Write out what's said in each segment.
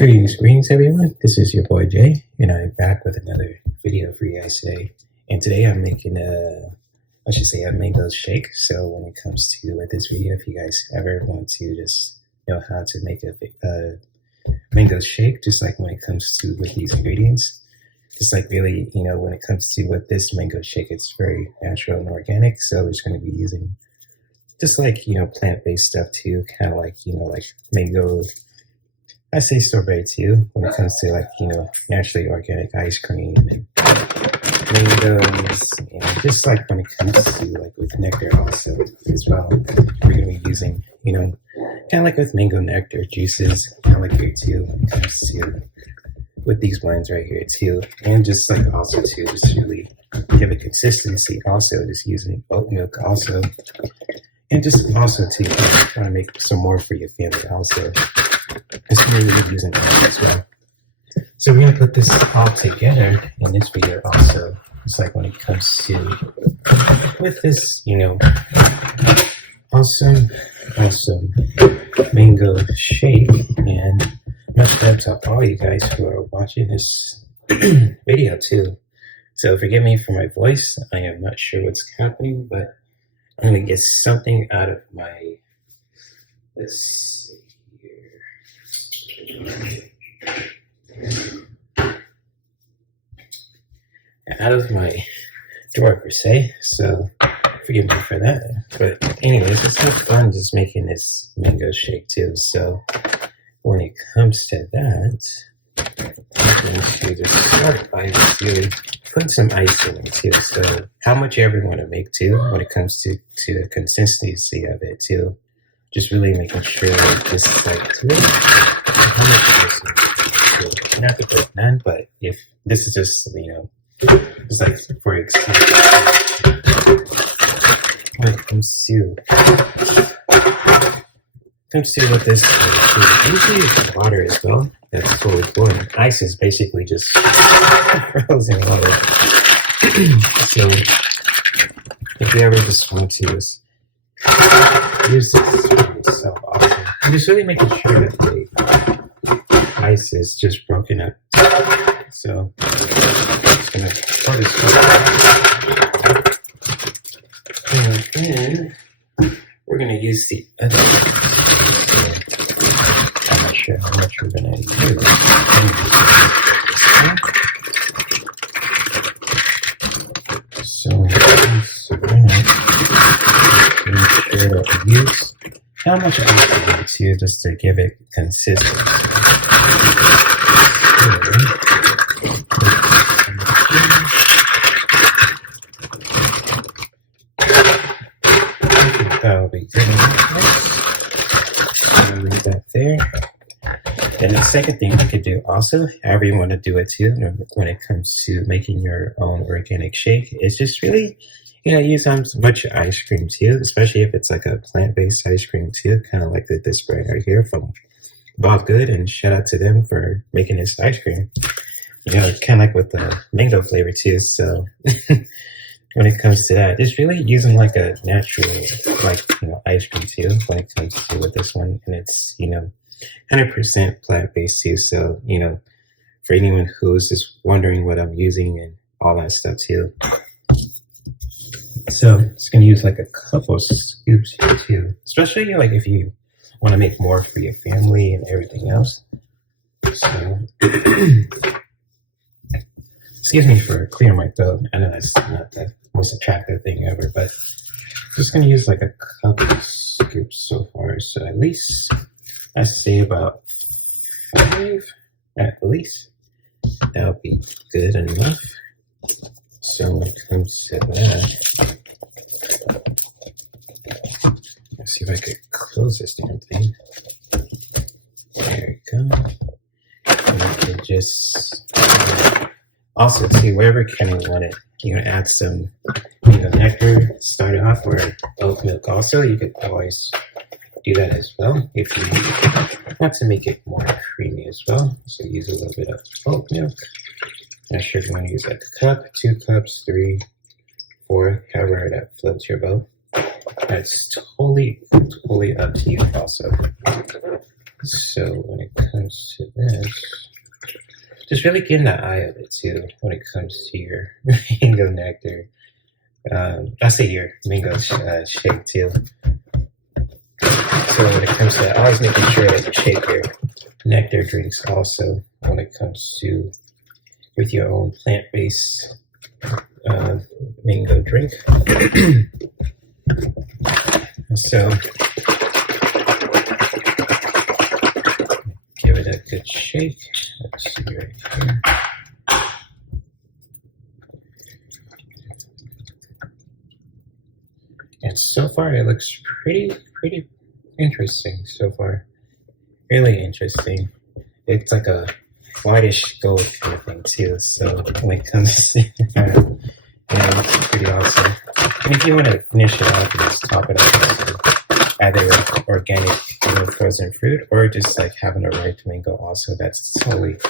Greetings everyone. This is your boy Jay, and I'm back with another video for you guys today. And today I'm making a mango shake. So when it comes to this video, if you guys ever want to just know how to make a mango shake, just like when it comes to with these ingredients, just like really, when it comes to with this mango shake, it's very natural and organic. So we're just going to be using just like, plant-based stuff too, kind of like, like mango. I say strawberry too when it comes to like, naturally organic ice cream and mangoes, and just like when it comes to like with nectar also as well. We're going to be using, kind of like with mango nectar juices, kind of like here too when it comes to with these blends right here too. And just like also too, just really give it consistency also, just using oat milk also. And just also too, trying to make some more for your family also. It's really using that as well. So we're going to put this all together in this video also. It's like when it comes to with this, awesome mango shake. And much love to all you guys who are watching this video too. So forgive me for my voice. I am not sure what's happening, but I'm going to get something out of my, let's see here. Out of my drawer per se, so forgive me for that. But anyways, it's so fun just making this mango shake too. So when it comes to that, I'm going to just start by just really putting some ice in it too. So how much you ever want to make too, when it comes to the consistency of it too. Just really making sure just like to really how much ice in it. You don't have to put none, but if this is just, just like for example, when it comes to what this usually it's water as well. That's totally cool. And ice is basically just frozen water. So if you ever just want to just use this for yourself often, I'm just really making sure that the ice is just broken up. So I'm gonna pour this water. And then we're gonna use the other. I'm not sure how much we're gonna use. So we're gonna make sure that we use how much ice we need to just to give it consistency. That'll be good enough. I'll leave that there. Then the second thing you could do also, however you want to do it too, when it comes to making your own organic shake, is just really, use much ice cream too, especially if it's like a plant-based ice cream too, kind of like this brand right here from Bob Good, and shout out to them for making this ice cream. Kind of like with the mango flavor too. So when it comes to that, it's really using like a natural, like, ice cream too, when it comes to with this one. And it's, 100% plant-based too. So, for anyone who's just wondering what I'm using and all that stuff too. So it's going to use like a couple of scoops here too, especially like if you want to make more for your family and everything else. So excuse me for clearing my throat. I know that's not the most attractive thing ever, but I'm just going to use like a couple of scoops so far. So at least I say about 5 at least. That'll be good enough. So when it comes to that, let's see if I could close this damn thing. There we go. And I can just also see wherever kind of want it. You can add some, nectar, start it off, or oat milk also. You could always do that as well if you want to make it more creamy as well. So use a little bit of oat milk. Not sure if you want to use like a cup, 2 cups, 3, 4, however that floats your boat. That's totally up to you also. So when it comes to this, just really get in the eye of it too when it comes to your mango nectar. I say your mango shake too. So when it comes to always making sure that you shake your nectar drinks also when it comes to with your own plant-based mango drink. So give it a good shake. Let's see right here. And so far it looks pretty interesting so far. Really interesting. It's like a whitish gold kind of thing too. So when it comes to it's pretty awesome. And if you want to finish it off and just top it up with either organic, frozen fruit or just like having a ripe mango also, that's totally up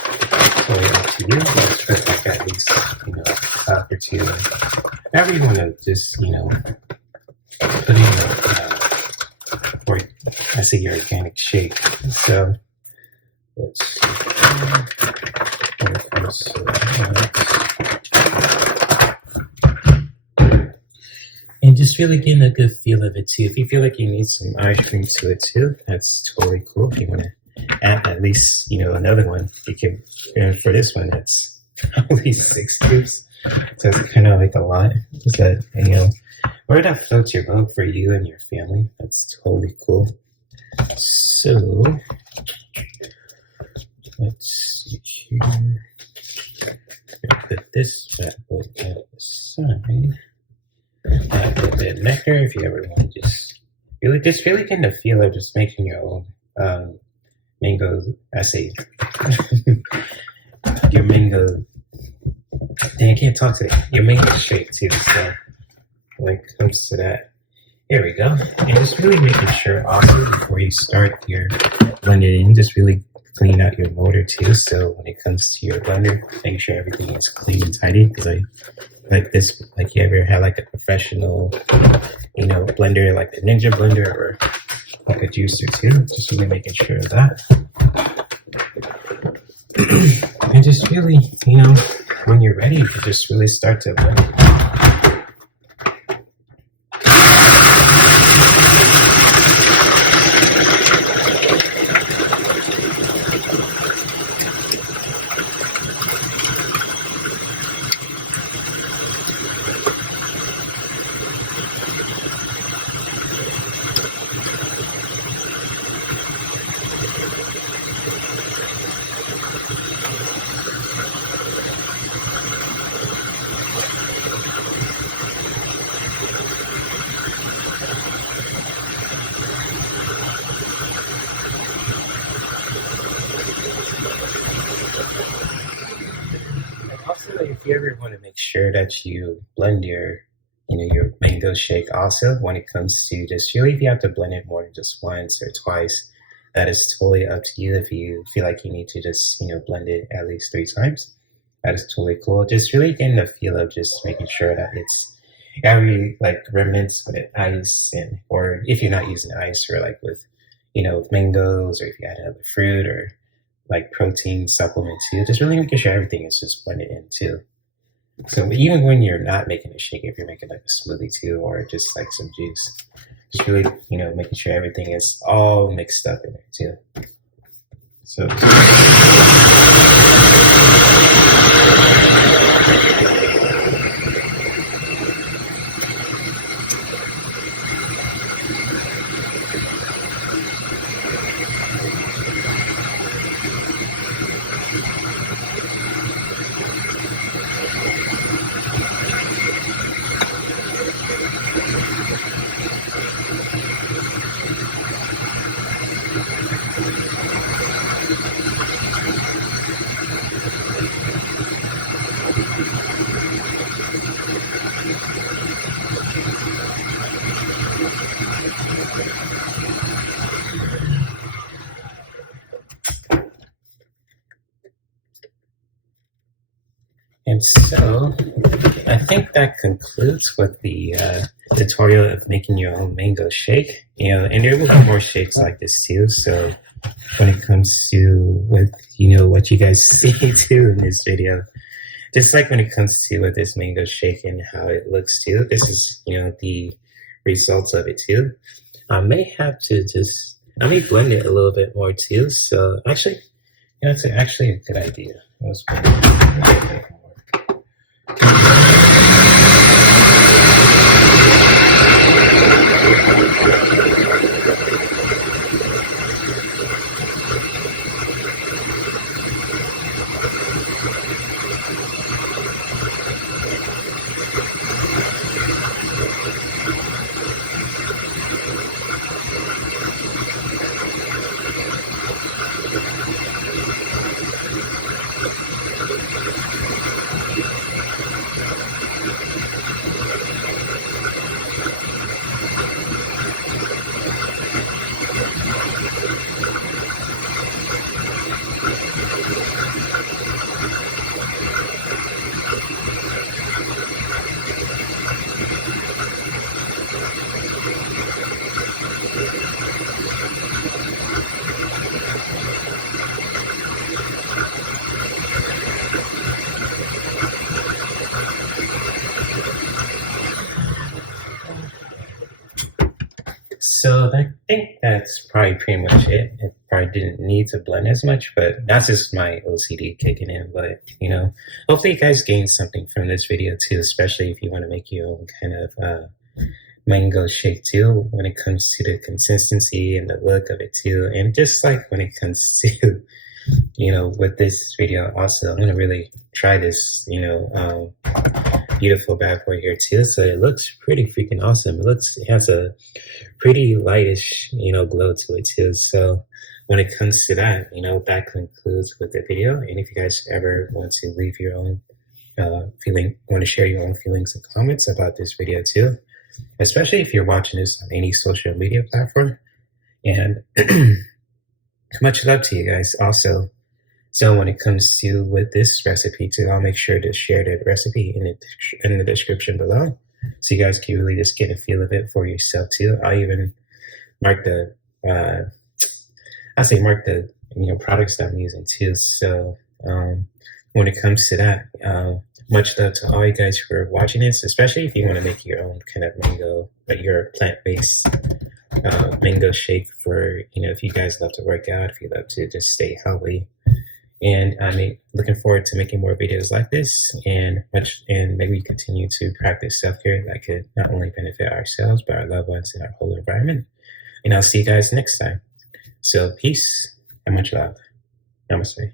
to you. Let's put like at least, a cup or two. However you want to just, put in your organic shake. So let's see. And just really getting a good feel of it too. If you feel like you need some ice cream to it too, that's totally cool. If you want to add at least, another one, you can. And for this one, that's probably 6 scoops. So it's kind of like a lot. Just that, where that floats your boat for you and your family. That's totally cool. So let's see here. Put this bad boy at the side. Add a little bit of nectar if you ever want to just really getting the feel of just making your own mango. I say your mango. Dang, I can't talk today. Your mango shake too. So when it comes to that, here we go. And just really making sure also before you start your blending in, just really clean out your motor too. So when it comes to your blender, make sure everything is clean and tidy. Because like this, like you ever had like a professional, blender, like the Ninja blender or like a juicer too. Just really making sure of that. And just really, when you're ready, you just really start to blend. If you ever want to make sure that you blend your mango shake also when it comes to just really if you have to blend it more than just once or twice, that is totally up to you. If you feel like you need to just, blend it at least 3 times, that is totally cool. Just really getting the feel of just making sure that it's every like remnants with ice or if you're not using ice or like with, with mangoes or if you add another fruit or like protein supplement too, just really making sure everything is just blended in too. So even when you're not making a shake, if you're making like a smoothie too, or just like some juice, just really, making sure everything is all mixed up in there too. So. And so I think that concludes with the tutorial of making your own mango shake. And there will be more shakes like this too. So when it comes to what you guys see too in this video. Just like when it comes to with this mango shake and how it looks too. This is the results of it too. I may have to I may blend it a little bit more too. So actually, it's actually a good idea. Let's blend it a bit more. So I think that's probably pretty much it. It probably didn't need to blend as much, but that's just my OCD kicking in. But hopefully you guys gained something from this video too, especially if you want to make your own kind of mango shake too, when it comes to the consistency and the look of it too. And just like when it comes to with this video also, I'm gonna really try this beautiful bad boy here too. So it looks pretty freaking awesome. It has a pretty lightish glow to it too. So when it comes to that, that concludes with the video. And if you guys ever want to leave your own want to share your own feelings and comments about this video too, especially if you're watching this on any social media platform. And much love to you guys also. So when it comes to with this recipe too, I'll make sure to share the recipe in the description below, so you guys can really just get a feel of it for yourself too. I'll even mark the products that I'm using too. So when it comes to that, much love to all you guys for watching this, especially if you want to make your own kind of mango, but your plant-based mango shake for if you guys love to work out, if you love to just stay healthy. And I'm looking forward to making more videos like this, and maybe we continue to practice self-care that could not only benefit ourselves but our loved ones and our whole environment. And I'll see you guys next time. So peace and much love. Namaste.